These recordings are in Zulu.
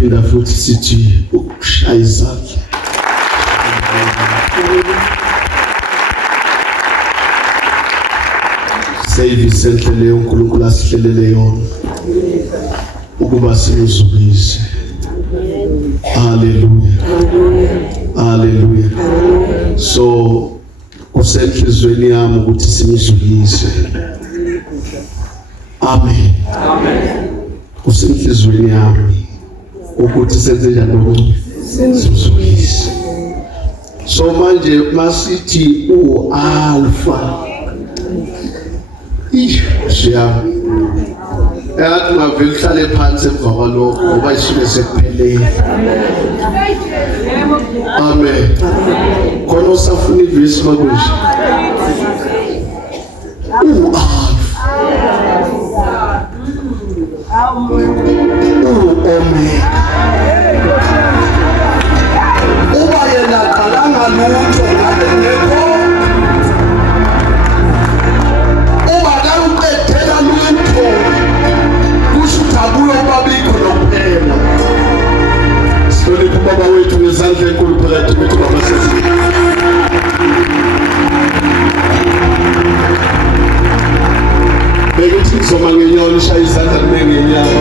Saphinda futhi sithi ukushaya izandla. Service enhle uNkulunkulu asihlelele yona ukuba simzukise. Hallelujah. Hallelujah. So kusenhlizweni yami ukuthi simzukise. Amen. Amen. Kusenhlizweni yami ukuthi senze njani simzukise. So manje masithi uAlpha Ishya yathi mavele hlale phansi emva kwalokho ngoba isuke sekuphelele. Amen. Khona usafuna ivesi makusho uba yena qalanga lutho ngabe ngekho uba kawuqedela lutho kusho kuyo babikho nokuphela. Sihloniphe ubaba wethu ngezandla enkulu phakathi kwethu babasesi. Bekuthi ngizoma ngenyoni ishaya izandla kube ngenyawo.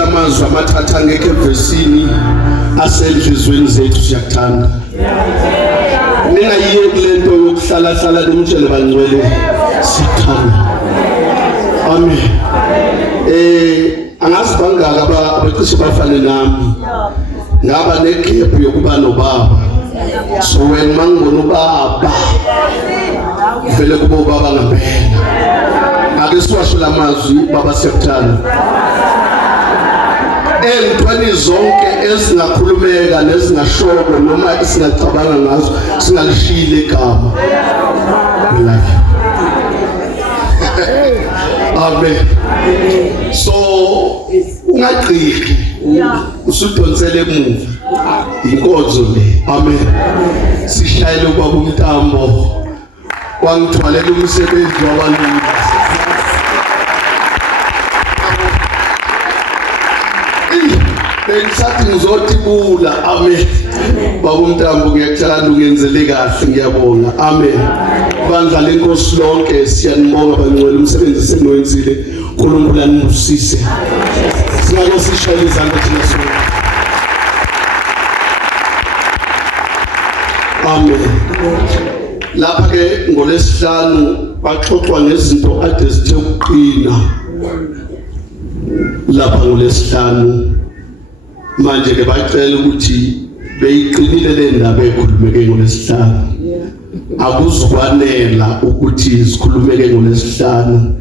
Amazwi amathatha ngeke evesini asenhlizweni zethu siyakuthanda. Ningayiye kulento yokuhlala nomtshele bangcwele sithanda. Amen. Angazi bangaka abacishe bafane nami ngaba negap yokuba nobaba. So when mangibona ubaba vele kuba ubaba ngempela. Ake siwashela amazwi baba siyakuthanda. Entweni zonke ezingakhulumeka nezingashoko noma isingacabanga ngazo singalishile igama. Amen. So ungaqiki usudonsele emuva inkonzo le. Amen. Sishayele ubaba uMtambo wangithwalela umsebenzi wabalungu. Bengisathi ngizotibula. Amen. Baba uMtambo ngiyakuthanda ungenzele kahle ngiyabonga. Amen. Bandla lenkosi lonke siyanibonga bangcwele umsebenzi senowenzile. uNkulunkulu anibusise. Singake sishayele izandla thina sonke. Amen. Lapha ke ngolesihlanu baxoxwa ngezinto ade zithe ukuqina. Lapha ngolesihlanu manje ke bacela ukuthi beyiqinile le ndaba ekhulumeke ngolesihlanu. Akuzukwanela ukuthi sikhulumeke ngolesihlanu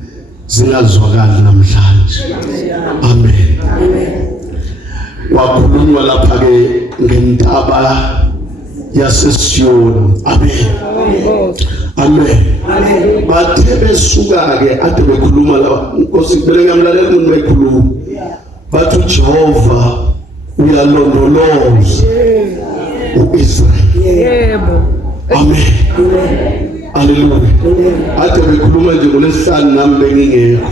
zingazwakali namhlanje. Amen. Wakhulunywa lapha ke ngentaba yaseSiyoni. Amen. Amen. Bathe besuka ke ade bekhuluma la Nkosi kubele ngamlalela umuntu bekhuluma. Bathi uJehova uyalondoloza uIsrael. Yebo. Amen. Hallelujah. Ade bekhuluma nje ngolesihlanu nami bengingekho.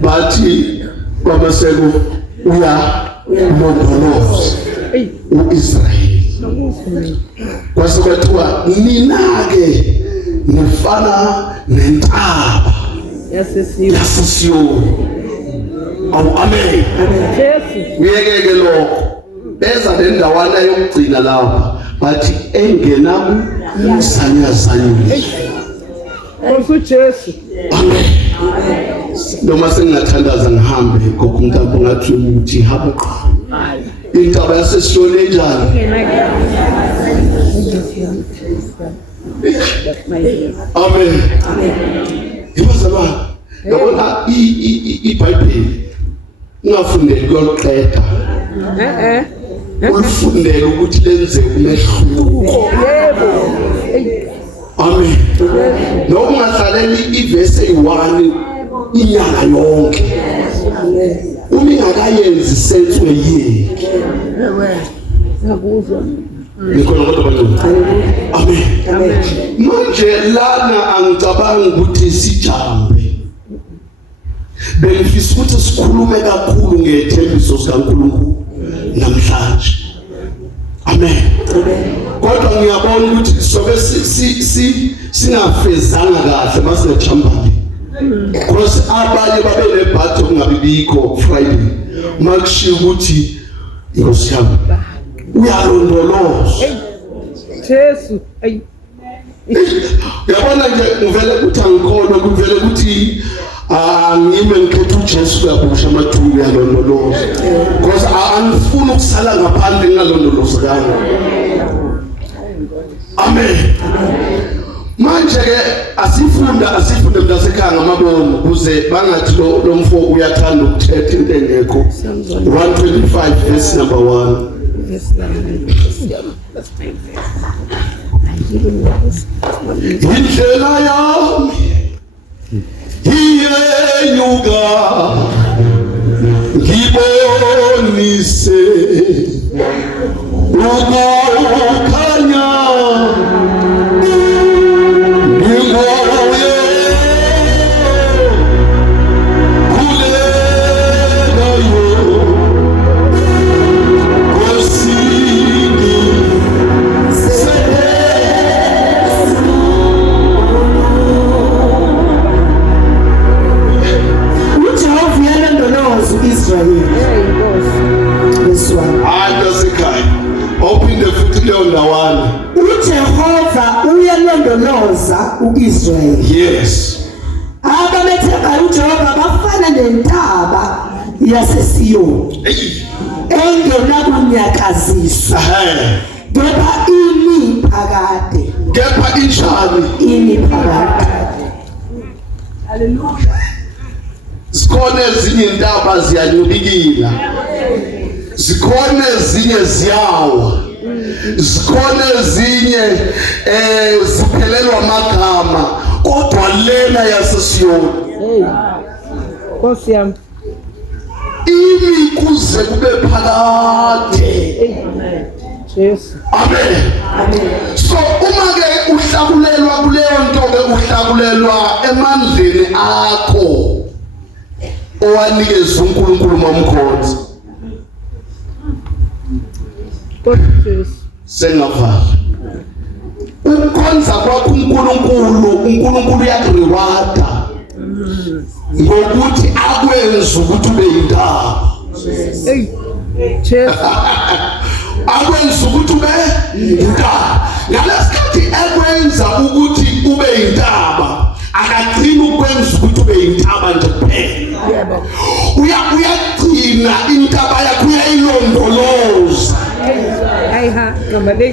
Bathi kwamaseko uyalondoloza uIsrael. Kwase kwathiwa nina ke nifana nentaba yaseSiyoni. Amen. Uyekeke lokho beza lendawana yokugcina lapha bathi engenaku sanyazanyile uJesu. Amen. Noma sengingathandaza ngihambe gogo uMtambo ngathi ukuthi habuqa intaba yaseSiyoni enjani. Amen. Ibazama yabona iBhayibheli ungafundeli kuyoqeda. Ulifundele ukuthi lenze umehluko. Yebo. Amen. Noma ungadlaleli ivesi eyi1 inyanga yonke uma ingakayenzi sense uyiyeke. Nikhona kodwa bantu. Amen. Manje lana angicabangi ukuthi sijambe. Bengifisa ukuthi sikhulume kakhulu ngethembiso zikaNkulunkulu namhlanje. Amen. Kodwa ngiyabona ukuthi sobe singafezanga kahle masingajambali. Because abanye babe nebhathi okungabibikho Friday. Makushiya ukuthi inkosi yami uyalondoloza. Jesu. Yabona nje ngivele ukuthi angikholwa kuvele ukuthi ngime ngikhetha uJesu kabusha amathuba uyalondoloza. Because angifuni ukusala ngaphandle ngingalondolozekanga. Amen. Manje ke asifunde mntasekhaya ngamabomu ukuze bangathi lo mfo uyathanda ukuthetha into engekho. 125 verse number 1. Indlela yami iyenyuka ngibonise ukukhanya uIsrael. Yes. Abamethemba uJehova bafana nentaba yaseSiyoni. Engena kunyakaziswa. Kepha imi phakade. Kepha injani? Imi phakade. Hallelujah. Zikhona ezinye intaba ziyanyubikila. Zikhona ezinye ziyawa. Zikhona ezinye ziphelelwa amagama kodwa lena yaseSiyoni Nkosi yami imi kuze kube phakade. Amen. Jesu. Amen. So uma ke uhlakulelwa kuleyo nto ke uhlakulelwa emandleni akho owanikeza uNkulunkulu momkhonza. Jesu. Sengavala ukukhonza kwakho uNkulunkulu uyakurewada ngokuthi akwenze ukuthi ube yintaba. Jesu. Akwenze ukuthi ube yintaba. Ngalesikhathi ekwenza ukuthi ube yintaba akagcina ukwenza ukuthi ube yintaba nje kuphela. Uyagcina intaba yakho uyayilondoloza. Hayiha ngamale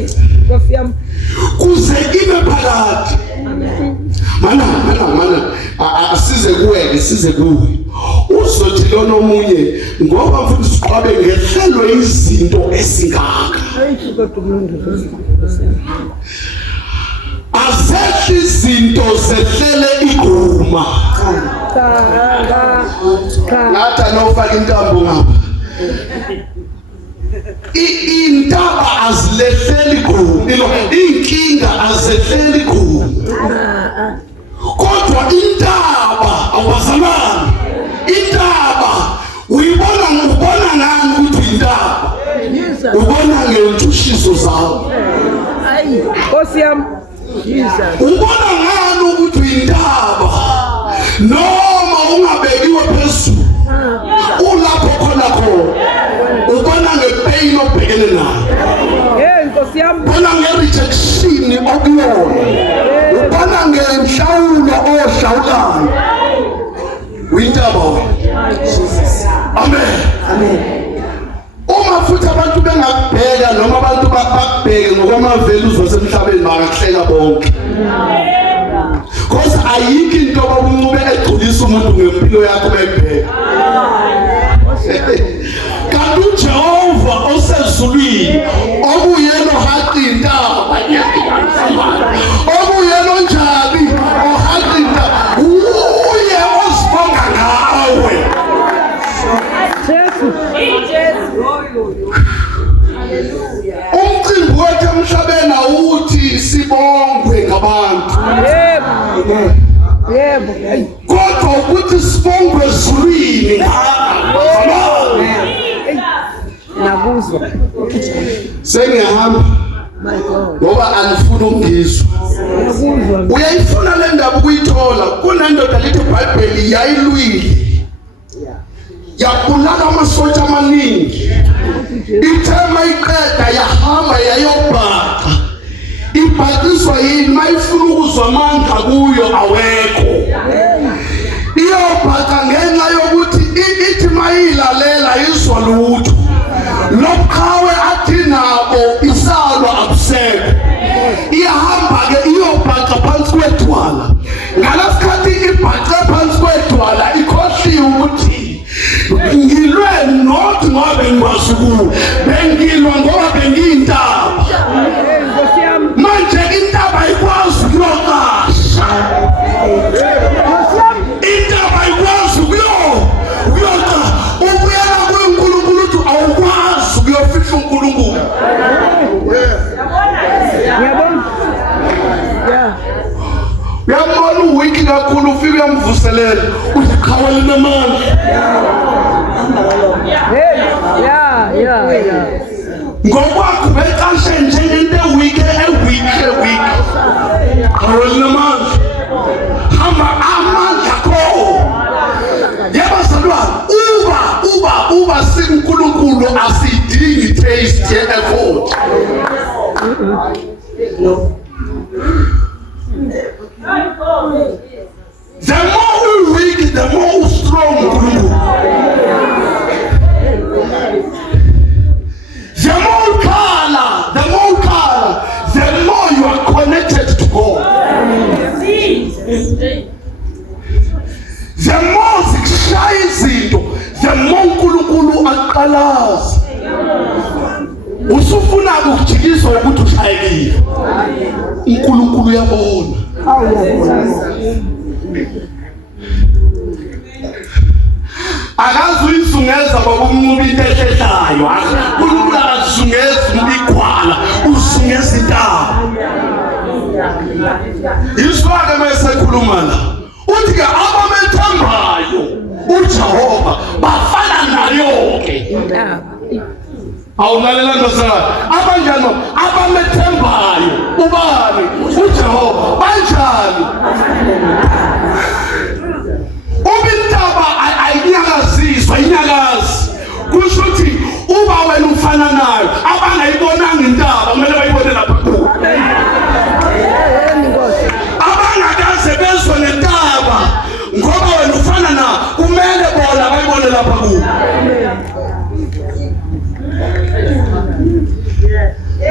Nkosi yami kuze ibe phakathi. Mana asize kuwe uzothi lona omunye ngoba mfundisi siqwabe ngehlelwe izinto esingaka azehli izinto zehlele iguma ngathi anofaka intambo ngapha intaba azilehleli iguma inkinga azehleli iguma kodwa intaba awazalani intaba ubona ngani ukuthi intaba ubona ngentshishiso zawo hayi Nkosi yami Jesus ubona ngani ukuthi intaba noma ungabekiwe phezulu ulapho khona ubona ngepain obhekene nayo Nkosi yami ubona ngerejection okuyona ubona ngenhlawulo ohlawulayo uyintaba Jesus. amen uma futhi abantu bengakubheka noma abantu bakubheke ngokwama-values wasemhlabeni bakakuhleka bonke because ayikho into babuncube egculisa umuntu ngempilo yakho bekubheka kanti uJehova osezulwini okuyena ohaqi intaba okuyena onjani ohaqi intaba uye ozibonga ngawe ngabantu. Yebo. Kodwa ukuthi sibonge ezulwini Nakuzwa. sengihamba My God. ngoba angifuni ukungizwa. Nakuzwa. Uyayifuna le ndaba ukuyithola. Kunendoda lithi iBhayibheli yayilwile. Yabulala amasotsha amaningi. Ithema iqeda yahamba yayobhaqa. Ibhaqiswa yini mayifuna ukuzwa amandla kuyo awekho. Iyobhaqa ngenxa yokuthi ithi mayilalela izwa lutho. Loqhawe athi nabo isalwa abusekho. Iyahamba ke iyobhaqa phansi kwedwala. Ngalasikhathi ibhaqa phansi kwedwala ikhohliwe ukuthi ngilwe not ngoba ngikwazi ukuwa. Bengilwa ngoba bengiyintaba. Manje intaba ayikwazi ukuyokasha. Intaba ayikwazi ukuyoka. Ubuyela kuNkulunkulu uthi awukwazi ukuyofihla uNkulunkulu. Yabona? Yeah. Uyambona uwiki kakhulu ufika uyamvuselela. Uthi khawela namandla. Yeah. Ngokwakho beqashe njengento ewiki. Khawela namandla. Hamba amandla akho. Yebo salwana. Uba siNkulunkulu asidingi taste effort. The more we weak, the more strong Nkulunkulu. The more color, the more you are connected to God. The more zikushaya izinto, the more uNkulunkulu aqalaza. Usufuna ukujikiswa ukuthi ushayekile. uNkulunkulu uyabona. Akazi uyisungeza bakumncuba into ehlehlayo. uNkulunkulu akazungeza igwala, usungeza intaba. Yiswake mase khuluma la. Uthi ke abamethembayo uJehova bafana nayo ke. Awulalela ndosana. Abanjani abamethembayo ubani uJehova banjani? Ubintaba ayinyakaziswa inyakazi. Kusho ukuthi uba wena ufana nayo abangayibonanga intaba kumele bayibone lapha kuwe. Abangakaze bezwe nentaba ngoba wena ufana na kumele bona bayibone lapha kuwe.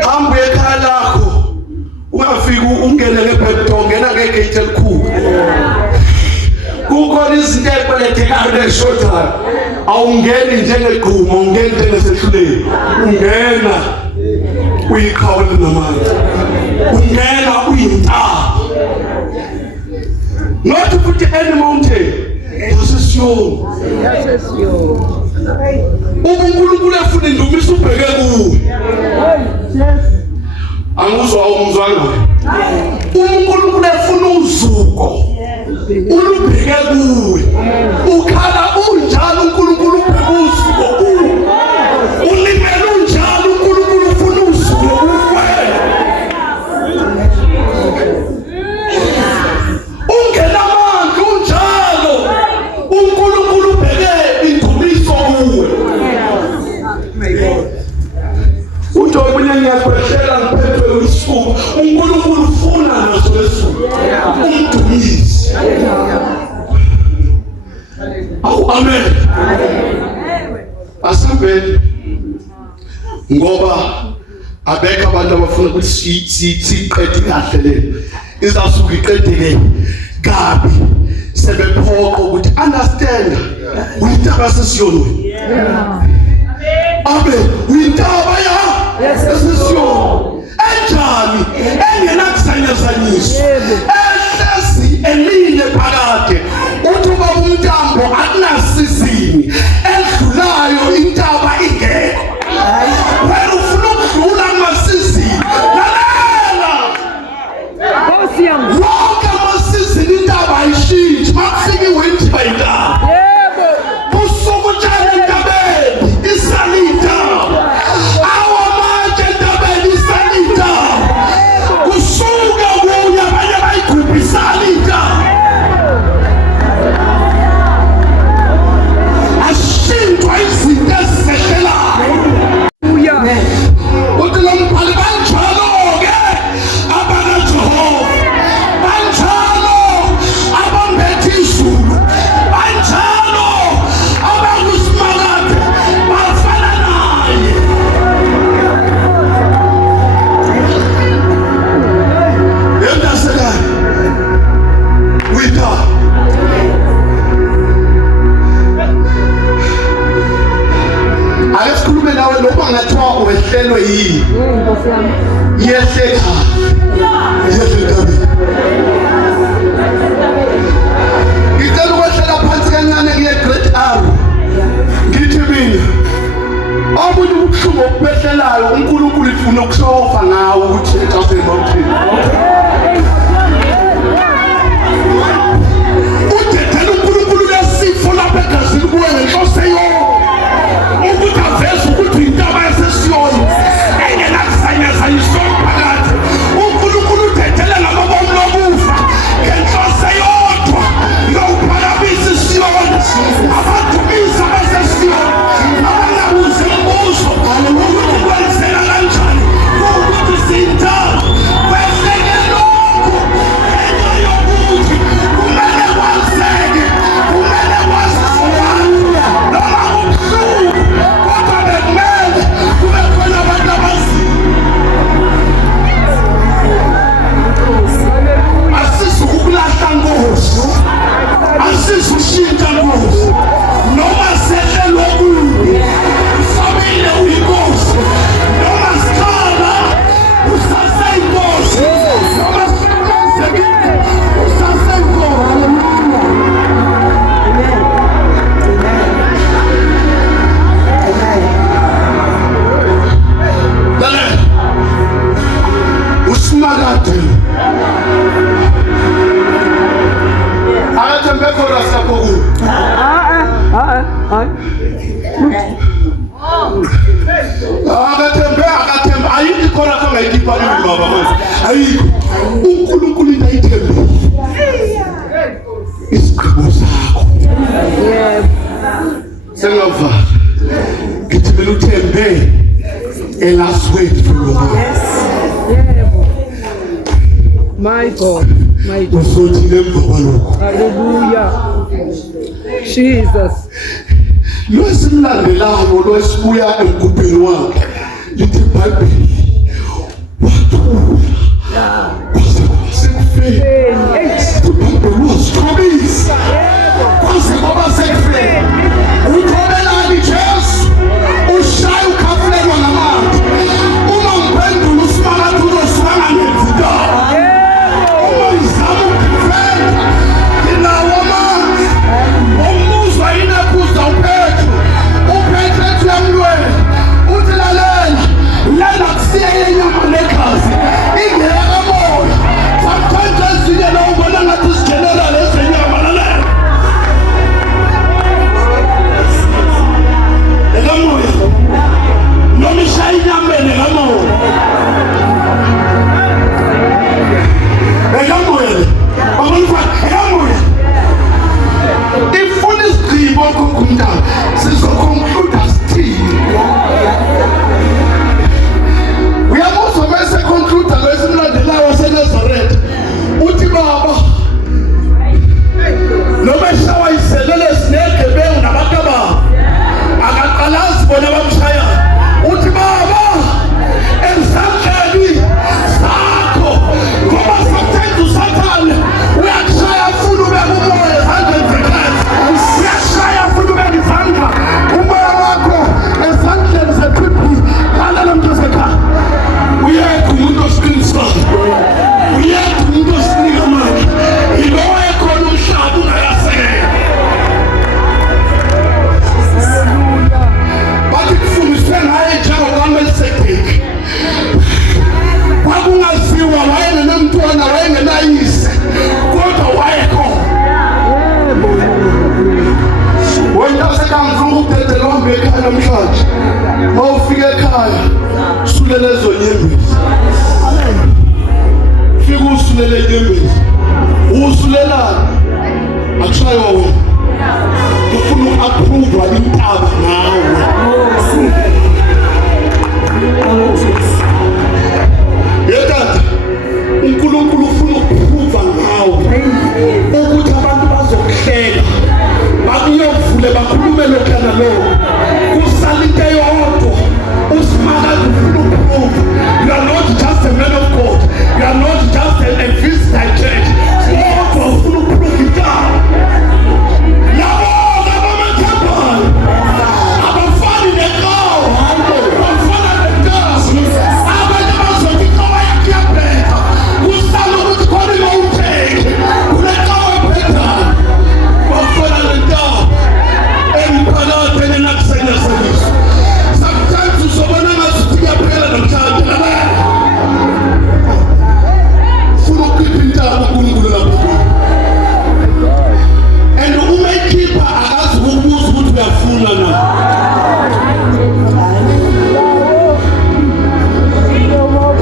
Hamba ekhaya lakho ungafiki ungenele eBhekton, ngena ngegate elikhulu. Kukhona izinto eziqelethekayo leshodayo. Awungeni njengegquma, ungeni njengesehluleli. Ungena uyikhawela namandla. Ungena uyintaba. Not to put any mountain. Yasesiyo. uNkulunkulu efuna indumiso ubheke kuwe. Anguzwa umzwana. uNkulunkulu efuna uzuko ulubheke kuwe. Ukhala unjalo uNkulunkulu ubheke uzuko kuwe. Ulimele unjalo uNkulunkulu ufuna uzuko kuwe. Ungenamandla unjalo uNkulunkulu ubheke indumiso kuwe. Uthi omunye ngiyakhwehlela ngiphethwe usuku. uNkulunkulu ufuna naso lesuku umdumise. Awu amen. Asambeni ngoba abekho abantu abafuna ukuthi siqede kahle le. Izasuka iqedeke kabi. Sebephoqa ukuthi understand uyintaba sesiyonweni. Amen. Uyintaba ya sesiyonweni. Enjani? Engenakusanyazanyiswa. Ehlezi emile phakade. Uthi uba umntambo akunasizini. Edlulayo intaba ingekho. Wena ufuna ukudlula ngasizini. Lalela. wonke amasizini intaba ayishintshi makufika iwinter intaba usuku utshale entabeni isala intaba awo amatshe entabeni isala intaba kusuke kuye abanye bayigubha isala intaba ashintshwa izinto ezisehlelayo uthi lo mbhali banjalo-ke abakaJehova banjalo abambethe izulu banjalo abakusimakade bafana naye yentasekayo witha ake sikhulume nawe noma ngathiwa wehlelwe yini yehle entabeni ngicela ukwehlela phansi kancane kuye grade R ngithi mina omunye ubuhlungu obuphehlelayo uNkulunkulu ifuna ukushofa ngawo ukuthi ecaseni bawuthini udedela uNkulunkulu lesifo lapha egazini kuwe ngenhloso eyodwa ukuthi aveze ukuthi intaba yasesiyoni engenakusanyaza isonto phakathi uNkulunkulu udedele ngamabomu lokufa ngenhloso eyodwa yokuphakamisa isiyoni abadumisa basesiyoni abangabuze umbuzo ukuthi kwenzeka kanjani ukuthi sintaba kwehleke lokhu ngenxa yokuthi kumele kwenzeke kumele kwaziswa noma kubuhlungu kodwa bekumele kube khona abantu abaziyo asisukulahla Nkosi asisushintsha Nkosi noma sehlelwe kubi usabile uyinkosi noma sikhala usaseyinkosi noma sihlukazekile usaseyinkosi lalela usimakade akathembe khona sakho kuyo akathembe ayikho khona khona ikhipha baba manje ayikho uNkulunkulu into ayithembile isigqibo sakho sengavala ngithi mina uthembe last word from your mouth My God. My God. uzothi ngemva kwalokho Hallelujah. Jesus. lo esimlandelayo lo esibuya emgubheni wakhe lithi iBhayibheli wathula kwaze kwaba sekufeni iBhayibheli wasithobisa kwaze kwaba sekufeni uthobelani Jesu ushaya ukhafulelwa ngamanzi uma mphendula usimakade uzosibanga ngezindaba uma izama ukudifenda nginawo amanzi umuzwa inekhuza uphethe tuyamlwela uthi lalela lena kusiya yenyama negazi ingeka moya namhlanje mawufika ekhaya sulele lezo nyembezi. Fika usulele nyembezi. Usulelana akushaywa wena. Ufuna uku-approve intaba nawe. Yetata uNkulunkulu ufuna ukuprova ngawe ukuthi abantu bazokuhlela bakuyovule bakhulume lokho nalokho kusala into eyodwa usimakazi ufuna ukuprova. You are not just a man of God, you are not just a visitor church, kodwa ufuna ukuprova intaba. Yabona bamathambani abafani nenkawu abafana nentazi abantu abazothi inkawu yakhe iyabheka kusala ukuthi khona iwutheke kule nkawu ebhekayo bafana nentawu emphakathi enakusenyasenisa. Sometimes uzobona ngazuthi kuyaphela namhlanje nabana ufuna ukukhipha intaba uNkulunkulu lapho kuyo. And umayikhipha akazi ukubuza ukuthi uyafuna na.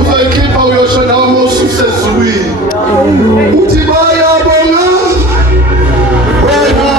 Uzayikhipha uyosho nawe mawususezulwini uthi bayabonga wena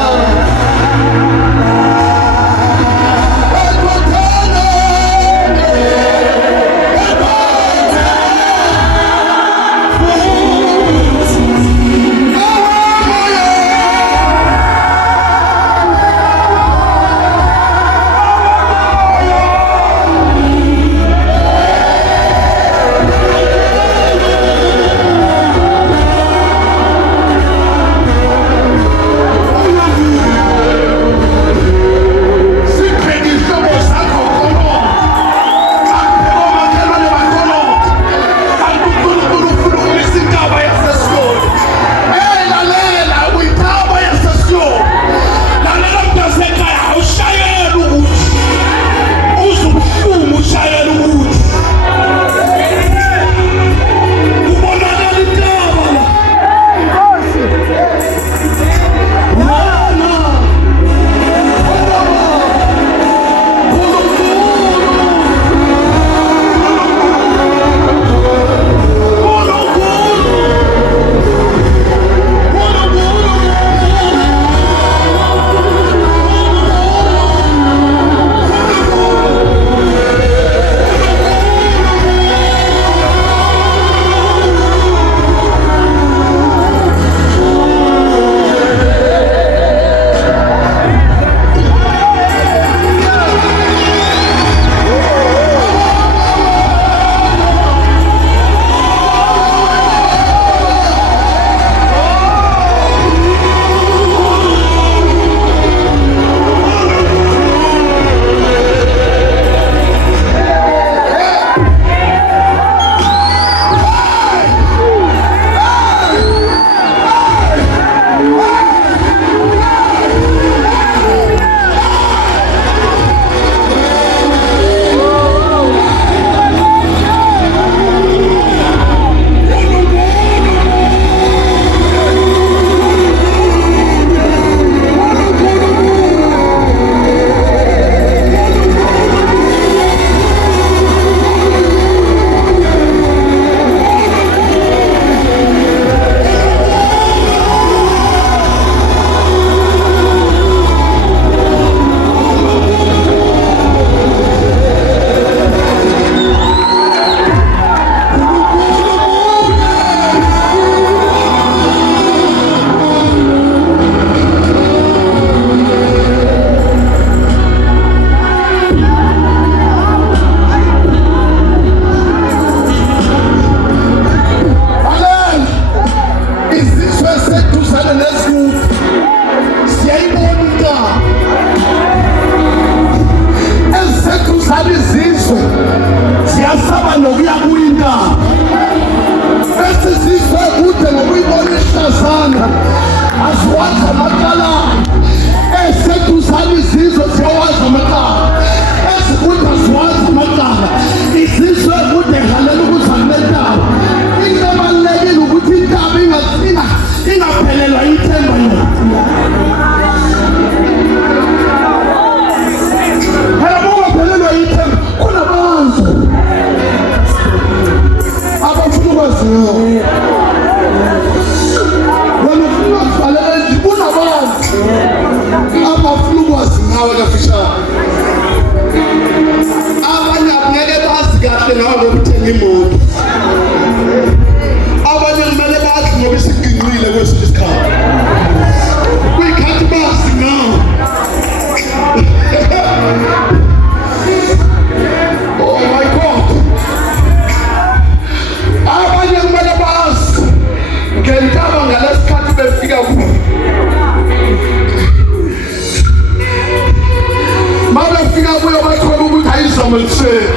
Hello. ngentaba ngalesikhathi befika kuyo mabefika kuyo bathola ukuthi ayizomeliseni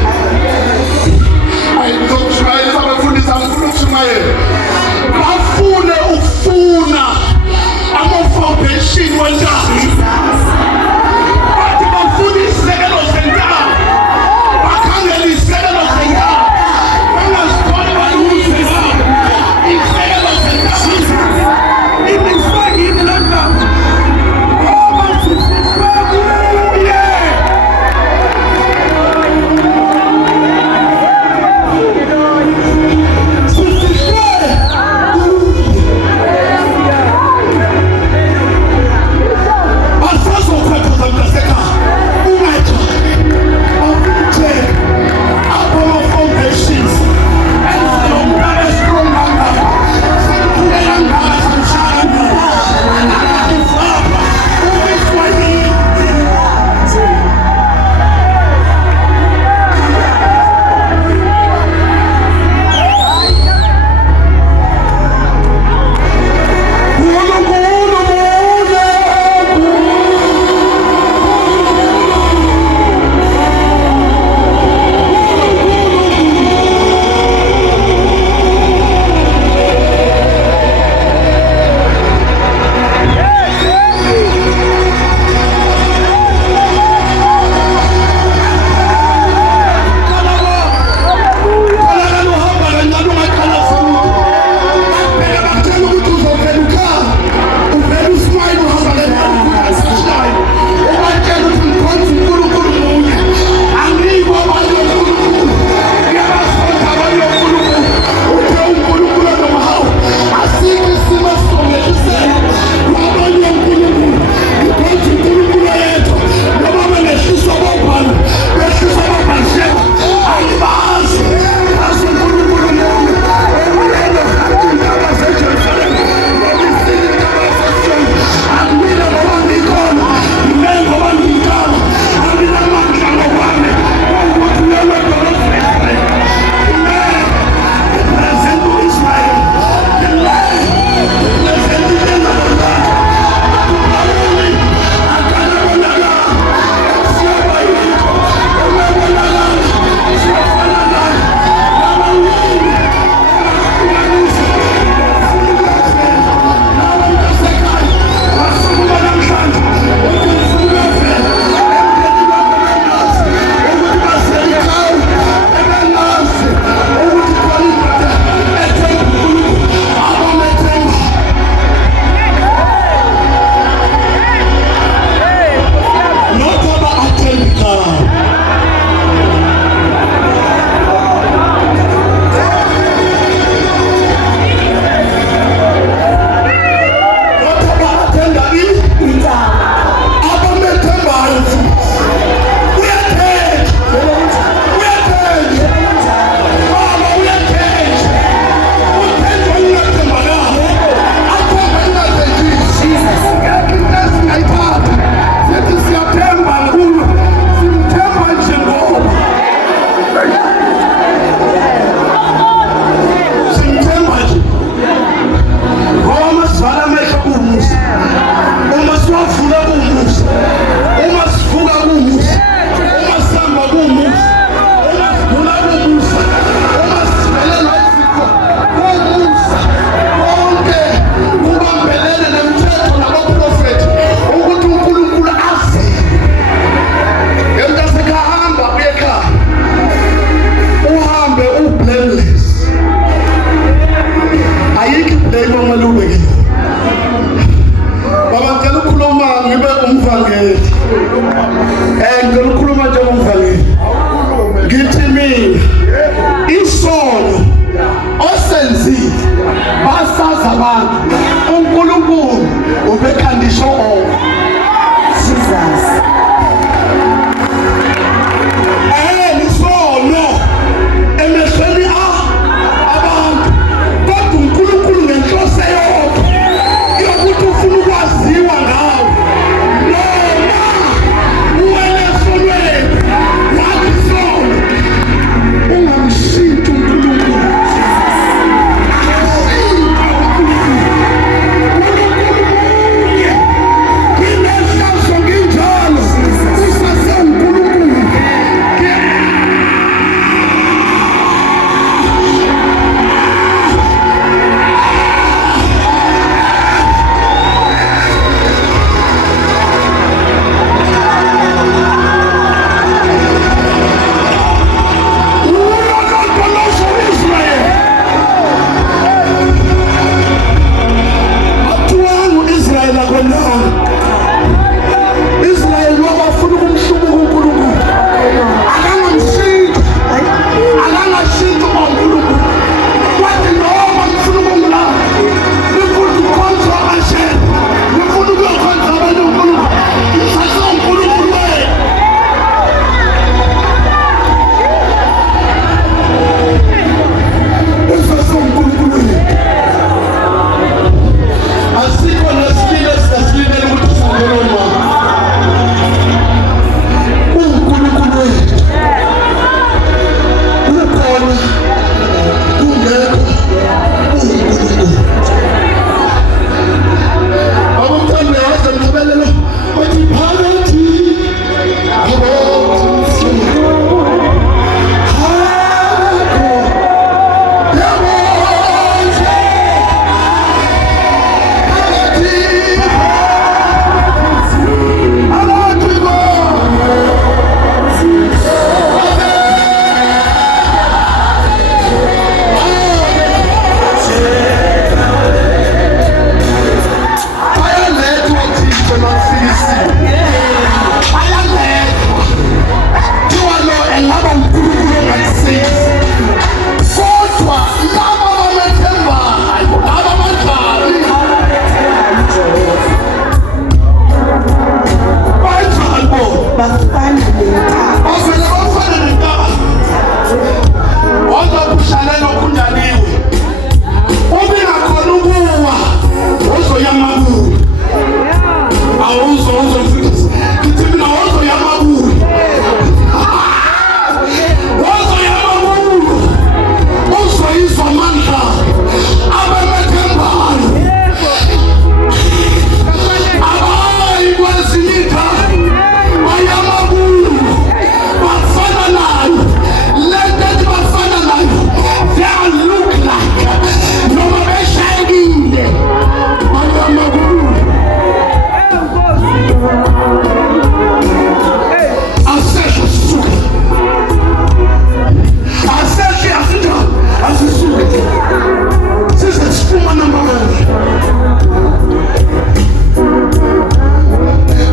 ayizokujwayela abafundisi amfuna ukushumayela bafune ukufuna ama-foundation wentaba bathi bafuna isekelo zentaba bakhangela isekelo zentaba bangazitholi baluze isekelo zentaba imifakini lentaba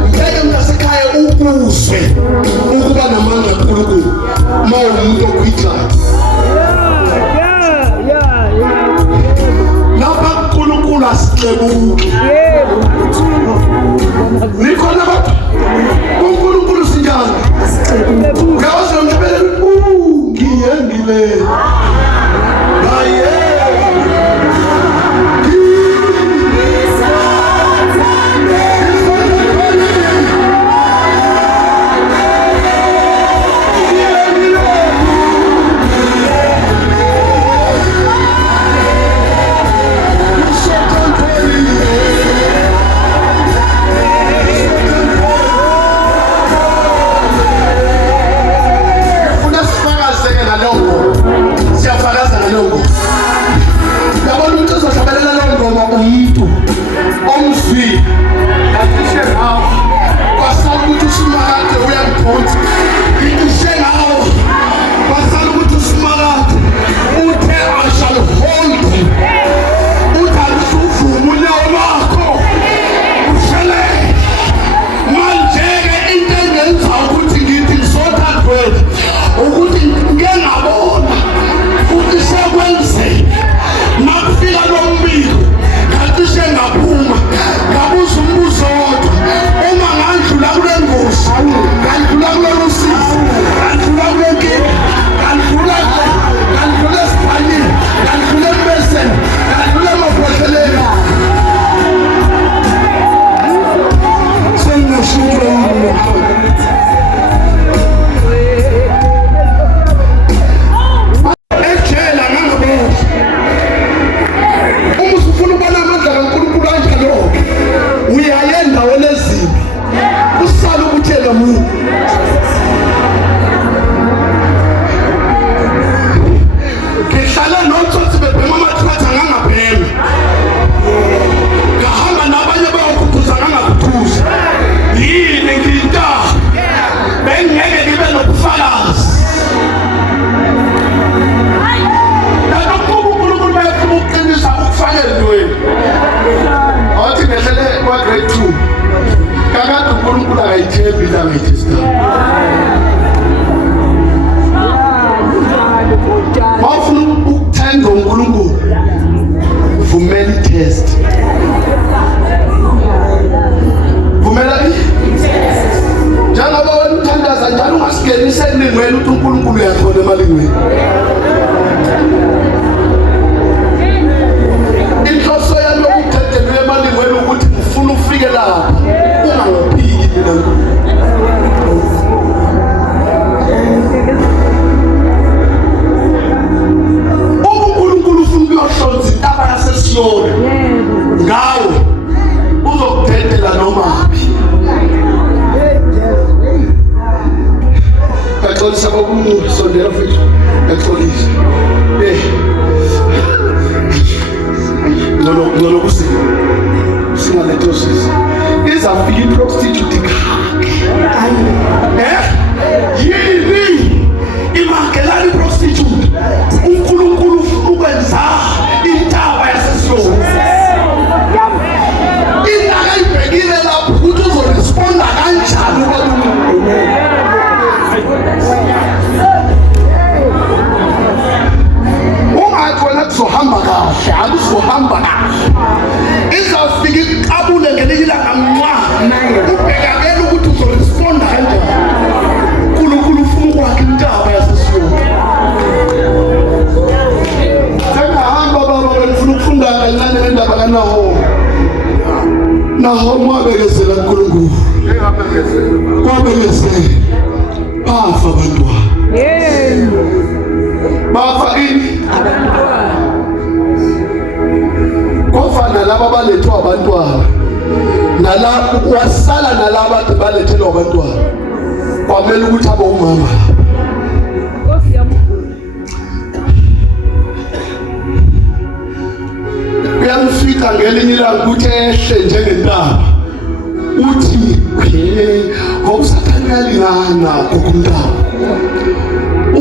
ngeke mntasekhaya ukuzwe ukuba namandla kaNkulunkulu uma umuntu okhwithayo. Lapha uNkulunkulu asixebuki. Nikhona abantu uNkulunkulu sinjani? Uyawazwa ngibele ngiyengile. Hayi.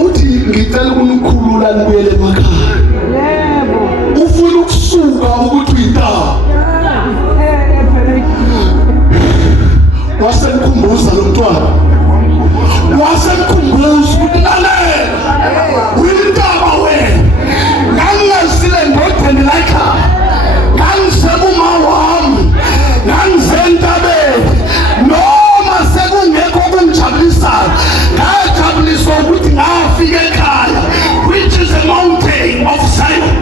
Uthi ngicela ukukhulula nibuyele emakhaya. Ufuna kusuka ukuthi uyintaba. Wasemkhumbuza lo mntwana, wasemkhumbuza ukuthi lalela, uyintaba wena. Ngangasile ngodeni layikhaya, ngangisebuma wami, ngangisentabeni, noma sekungekho okungijabulisayo, ngajabuliswa ukuthi ngafika ekhaya, which is a mountain of Zion.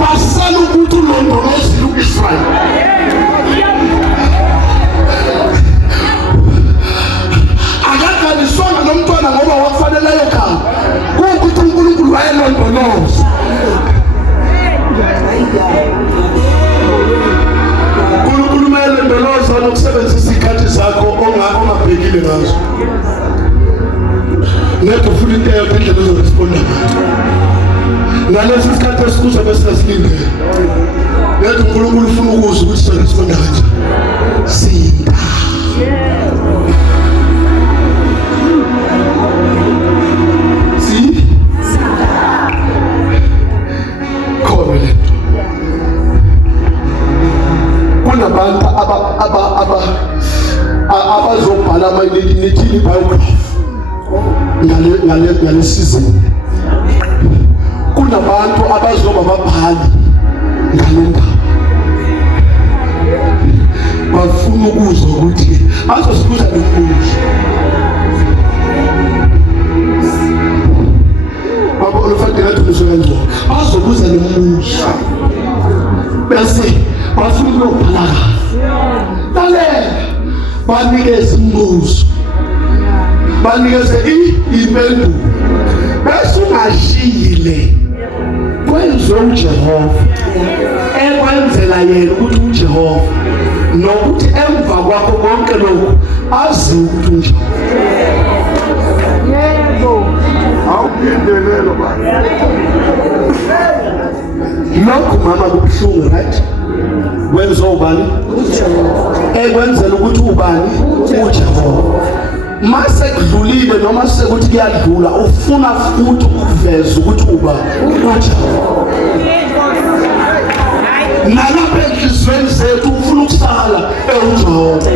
Pasando ukuthi ulondolozile u-Israyeli. Akaqaliswanga lo mntwana ngoba wafaneleyo khaya, kuwukuthi uNkulunkulu wayelondoloza. uNkulunkulu mayelondoloza nokusebenzisa izikhathi zakho ongabhekile ngazo. Ngeke ufune into yakho indlela ozoresponda ngayo. Ngalesi sikhathi esikuzo besingasilindele. Yathi uNkulunkulu ufuna ukuzwa ukuthi sizoresponda kanjani. Sinta. Khona le. Kunabantu abazobhala amayinithini biography ngale season. Kunabantu abazoba babhali ngale ndaba. Bafuna ukuzwa ukuthi azosibuza nombuzo. Baba olufanele ukuthi kanjani. Bazobuza nombuzo. Bese bafuna ukubhala kahle. Lalela. Banikeze umbuzo. Banikeze impendulo. Bese ungashiyile kwenziwe uJehova, ekwenzela yena ukuthi uJehova nokuthi emva kwakho konke lokhu azi ukuthi unjani. Yebo, awuphindelelo baba. Lokhu mama kubuhlungu, right? Wenza ubani? uJehova. Ekwenzela ukuthi ubani? uJehova. Mase kudlulile noma sekuthi kuyadlula ufuna futhi ukuveza ukuthi uba uJehova. Nalapha enhlizweni zethu ufuna ukusala uJehova.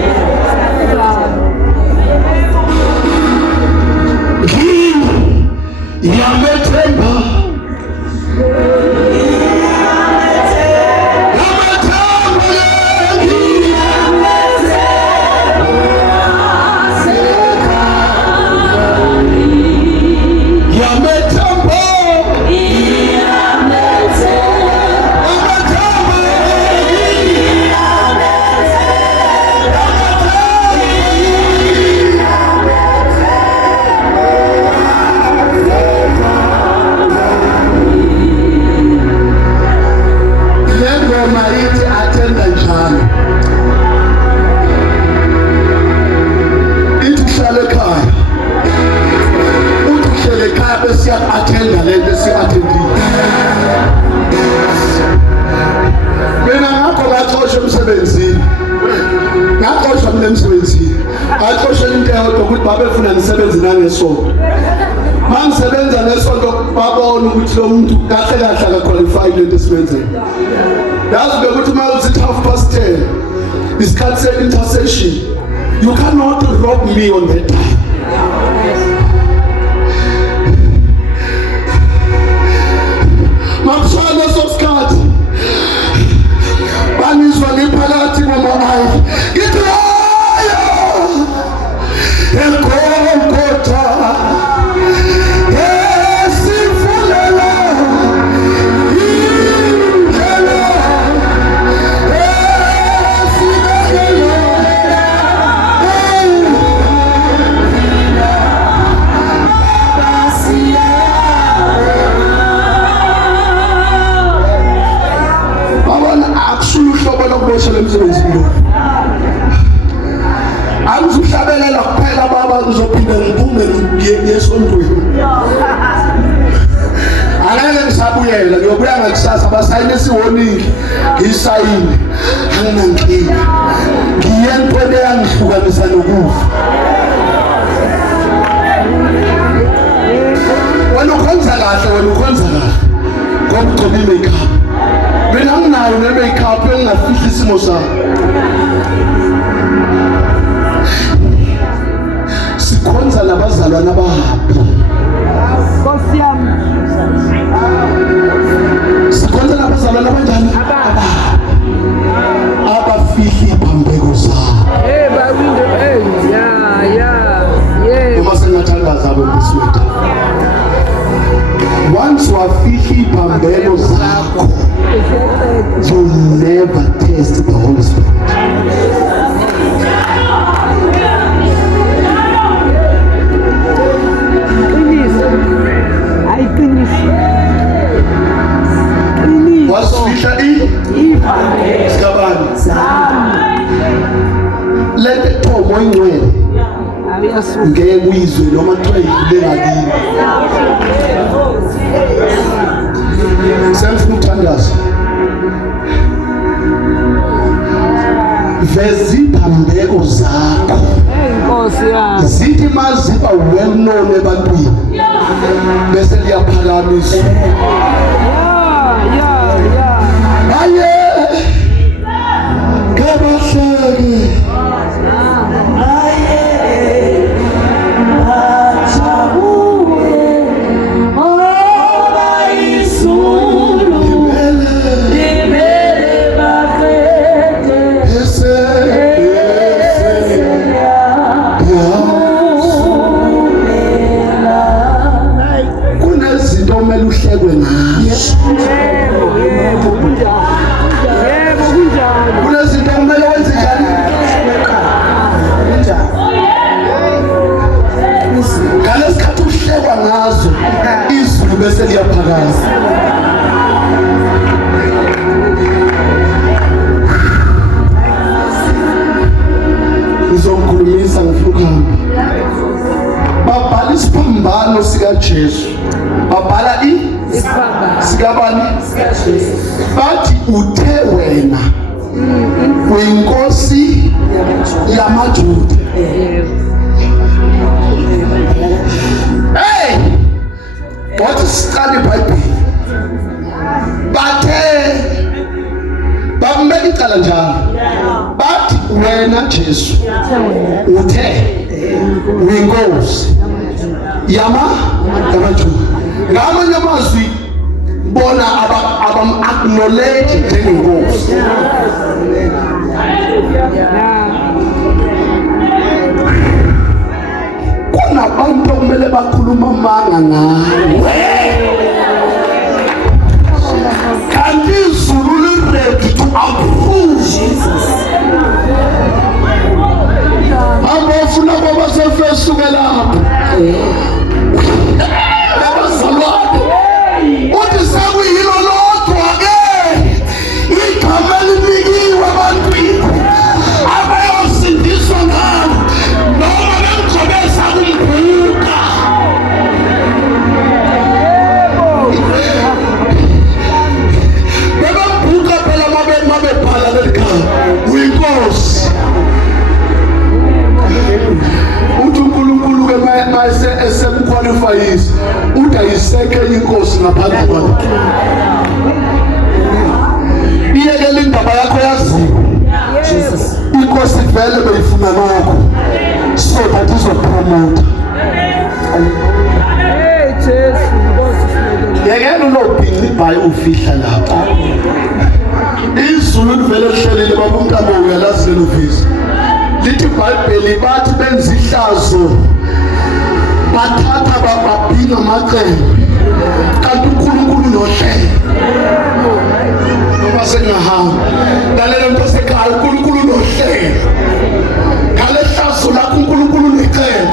Ngiyamethemba attenda lento si-attendile. Mina ngakho ngaxoshwa emsebenzini. Ngaxoshwa mina emsebenzini. Ngaxoshwa into eyodwa ukuthi babefuna ngisebenze nangesonto. Mangisebenza nesonto babona ukuthi lo muntu kahle kahle akaqualified lento esibenzayo. Yazi bekuthi uma uthi 10:30 isikhathi se-intercession, you cannot rob me on that time. Makusana sosikhathi banizwa ngiphakathi kwama-ayi ngithi haya eGolgotha esivulela indlela esibekela lokuboshelwa emsebenzini lo. Angizuhlabelela kuphela baba ngizophinda ngiphume ngiye esontweni. Angeke ngisabuyela ngiyobuya ngakusasa abasayini isiwoningi ngisayini anginankinga ngiyentwele yangihlukanisa nokufa wena ukhonza kahle ngoba ugcobe i-makeup mina anginayo ne-makeup engingafihli isimo sakho sikhonza nabazalwana bahabi Nkosi yami. sikhonza nabazalwana abanjani abafihli iphambeko zabo Bawinde, yeah. uma sengathandaza kwempiswethu once wafihli iphambeko zakho you'll never taste the Holy Spirit. Wasifihla isikabani lente thomo ingcwele ngeke uyizwe noma kuthiwa yivule ngakini self mthandazo veza iphambeko zakho Nkosi yami. zithi maziba well known ebantwini bese liyaphakamiswa Yeah. aye kabahleke kunezinto omele uhlekwe ngazo kunezinto kumele wenze njani ngalesikhathi uhlekwa ngazo izulu bese liyaphakaza ngizomkhulumisa ngifukama babhala isiphambano sikaJesu babhala sikabani bathi uthe wena uyinkosi yamaJuda hey what is study Bible bathe bambeka icala njalo bathi wena Jesu uthe uyinkosi yamaJuda ngamanye amazwi bona abam-acknowledge njengenkosi kunabantu okumele bakhuluma amanga ngawe kanti izulu li-ready to approve abafuna kwabasefesukela apho abazalwane uthi sekuyilo lodwa-ke igama elinikiwe ebantwini abayosindiswa ngalo noma bemgcobeza kumbuka bebembuka phela mabebhala leli khaya uyinkosi uthi uNkulunkulu-ke esemqualifyisa uthi ayisekho enye inkosi ngaphandle kwakhe iyekele indaba yakho yaziwe inkosi vele beyifuna nokho so that izopromota Jesu, Nkosi. yekela unobhinqa ibhayi ufihla lapha izulu livele lihlelile baba uMntamo uyalazi lelo visa lithi iBhayibheli bathi benza ihlazo bathatha bababhina amacembe kanti uNkulunkulu nohlelo noma sengahamba lalela nto sekhaya uNkulunkulu nohlelo ngale hlazo lakho uNkulunkulu necembe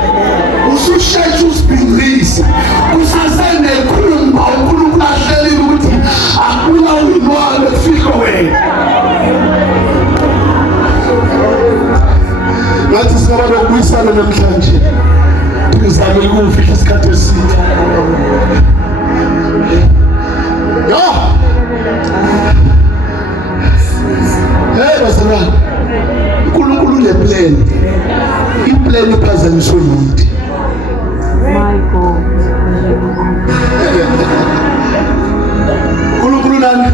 ususheshe usibhingisa usasenekhumba uNkulunkulu ahlelile ukuthi akula uyinwale fiko wena ngathi singaba nokubuyisana namhlanje ngizame ukufihla isikhathi eside yo bazalwane, uNkulunkulu uneplan. Iplan iphazanyiswe yithi. My God. uNkulunkulu nani?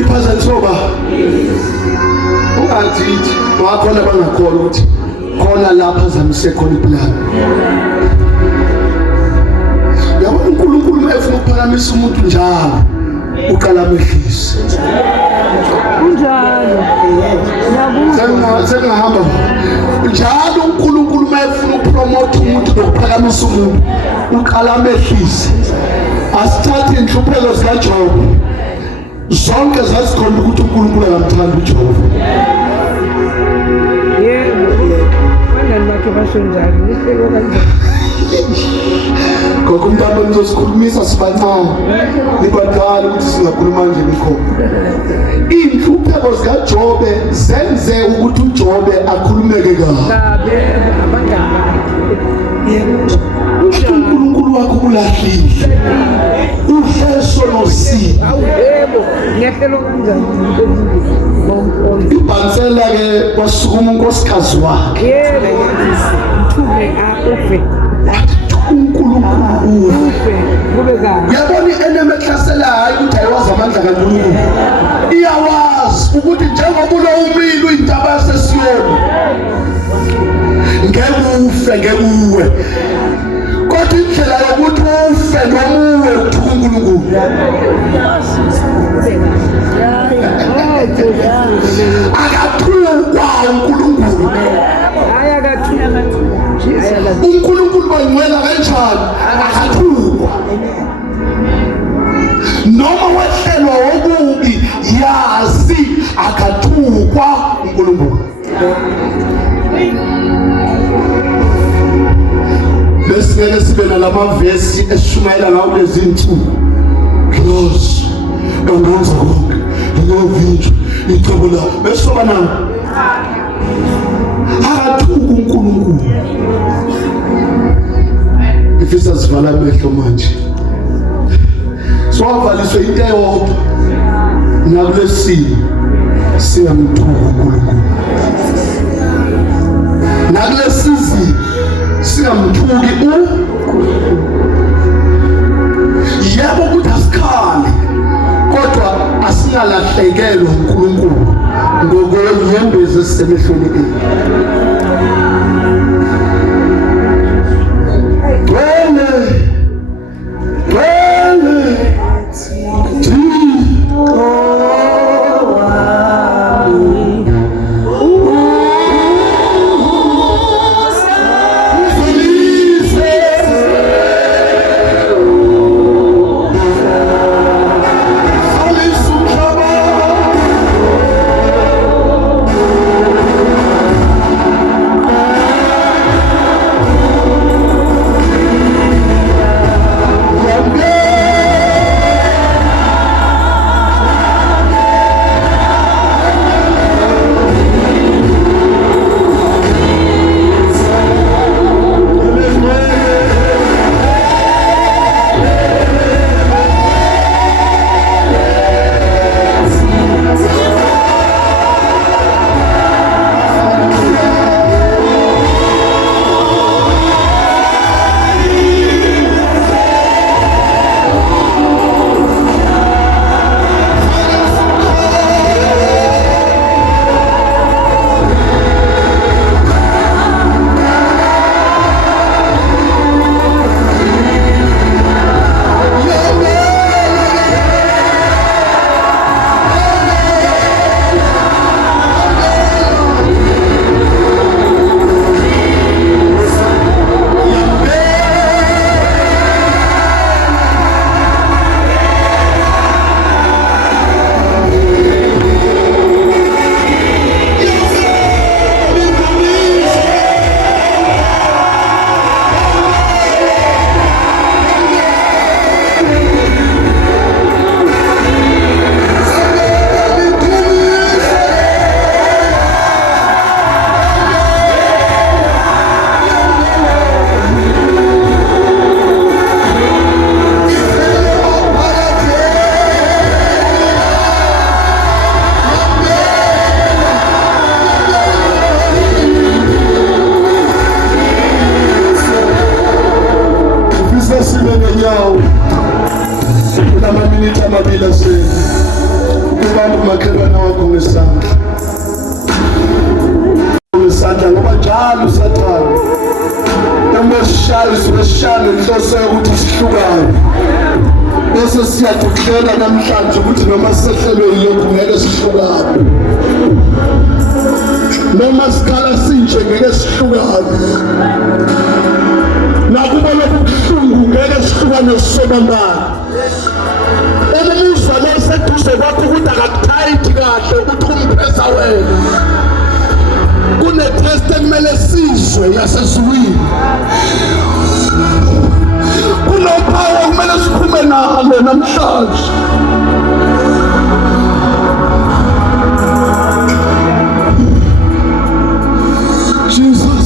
Iphazanyiswe ba? Ungathi wakhona bangakholwa ukuthi khona lapha zamise khona iplan. Yabona uNkulunkulu mayefuna ukuphakamisa umuntu njalo uqala amehlise. Kunjalo. Sengihamba njalo uNkulunkulu mayefuna ukupromote umuntu nokuphakamisa umuntu uqala amehlise. Asithathe inhlupheko zikaJob. Zonke zazikhona ukuthi uNkulunkulu akamthandi uJob. Yebo. Abangani bakhe basho njalo. Nihlelo kanjani? Ngoku umntwana nizosikhulumisa sibancane. Nibadala ukuthi singakhuluma nje nikho. Inhlupheko zikaJob zenze ukuthi uJob akhulumeke kahle. Ngabe abangani. uNkulunkulu wakho ulahlile. Uheso nosi. Yebo. Nihlelo kanjani? Ibhansela ke kwasukuma unkosikazi wakhe. Yebo. Thume ufe. uNkulunkulu Ufe. Kube kahle. yabona i-enemy ehlasela hayi ukuthi ayiwazi amandla kaNkulunkulu. Iyawazi ukuthi njengoba ulowumile uyintaba yasesiyoni ngeke ufe ngeke uwe. Kodwa indlela yokuthi ufe noma uwe uthuka uNkulunkulu. Akathukwa uNkulunkulu. uNkulunkulu bangcwela kanjani? Akathukwa. Noma wehlelwa wokubi yazi akathukwa uNkulunkulu. Besingeke sibe nalamavesi eshumayela ngawo lezi insuku. Close. Engenza konke. Ngovinjwa icebo la. Besoba nami. Akathukwa uNkulunkulu. Ifisa sivala amehlo manje. Swavaliswe into eyodwa. Nakulesimo siyamthuka uNkulunkulu. Nakulesizini singamthuki uNkulunkulu. Yebo ukuthi asikhali kodwa asingalahlekelwa uNkulunkulu ngokwembezi esisemehlweni ethu. njalo usathane umeshaya inhloso yokuthi sihlukane bese siyaduklela namhlanje ukuthi noma sisehlelwe yilokhu ngeke sihlukane noma sikhala sinje ngeke sihlukane nakuba lokhu kubuhlungu ngeke sihlukane sobambana umuzwa lo seduze kwakho ukuthi akakuthayithi kahle ukuthi umpheza wena kune-test ekumele sizwe yasezulwini kunophawu okumele siphume nalo namhlanje Jesus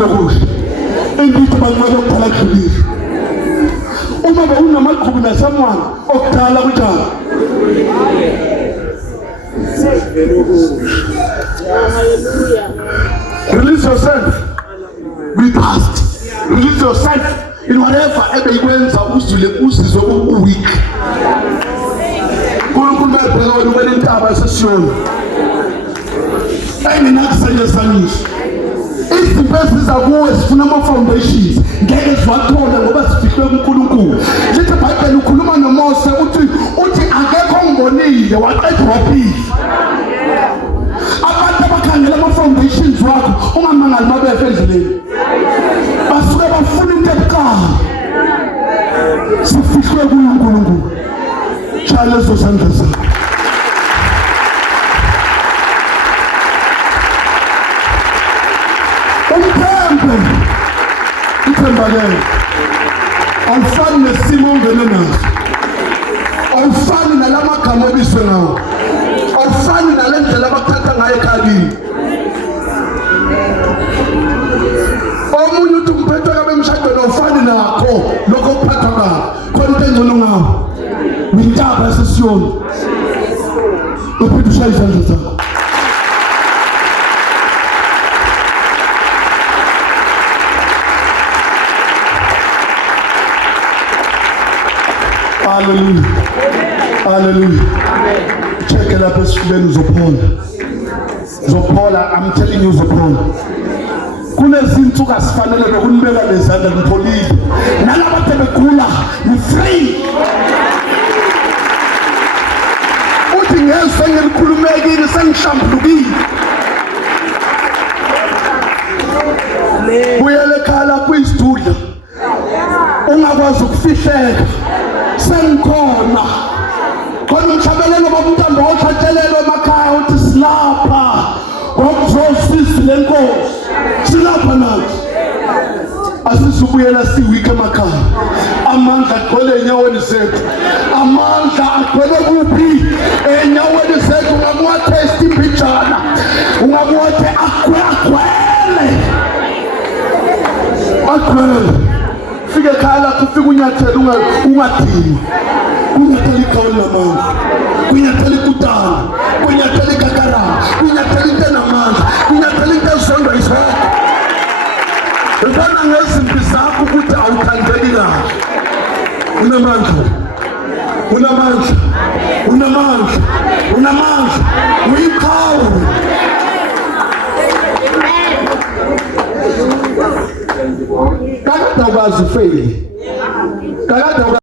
ngizwele kuhle engithi banqabe ukuphala kudlulile uma bewunamaqhubu nasamwana okudala kunjani release yourself be past release yourself in whatever ebeyikwenza uzizwe uweak uNkulunkulu bayabheka wena ubele intaba yasesiyoni engenakusenyesanyiswa izinto eziza kuwe zifuna ama-foundations ngeke ziwathola ngoba zifihlwe kuNkulunkulu lithi iBhayibheli ukhuluma noMose uthi akekho ongbonile waqeda waphila abantu abakhangela ama-foundations wakho ungamangali mabefe endleleni basuke bafuna into ebucayi sifihlwe kuNkulunkulu shaya lezo sandla zakho ithembakele awufani nesimo ongene naso awufani nalamagama obiswe ngawo awufani nale ndlela abakuthatha ngayo ekhayini omunye uthi umphethwe kabe emshadweni awufani nakho lokho okuphathwa ngako khona into engcono ngawo intaba yasesiyoni uphethe ushaya izandla zakho Hallelujah. Hallelujah. Amen. Check it up esifubeni uzophola. I'm telling you uzophola. Kunezinsuku asifanele bekunibeka lezandla ngipholile. Nalabo begula ni free. Uthi ngeze ngilikhulumekile sengishamblukile. Buyele khala kwisidudla. Ungakwazi ukufihleka. Sengikhona khona umshabelelo babutando otshatshelelo emakhaya uthi silapha ngokuzosisi lenkosi silapha nathi asisubuyela siwike emakhaya amandla agcwele enyaweni zethu amandla agcwele kuphi enyaweni zethu ungakuwathesti imbijana ungakuwathe agcwele fike khala kufika unyathela ungadini kunyathela igawuli namandla kunyathela ikutana kunyathela igagara kunyathela into enamandla kunyathela into ezizondwa yizona ubona ngezimpi zakho ukuthi awuthandeki kahle unamandla uyiqhawe kakade ukwazi ufeyile kakade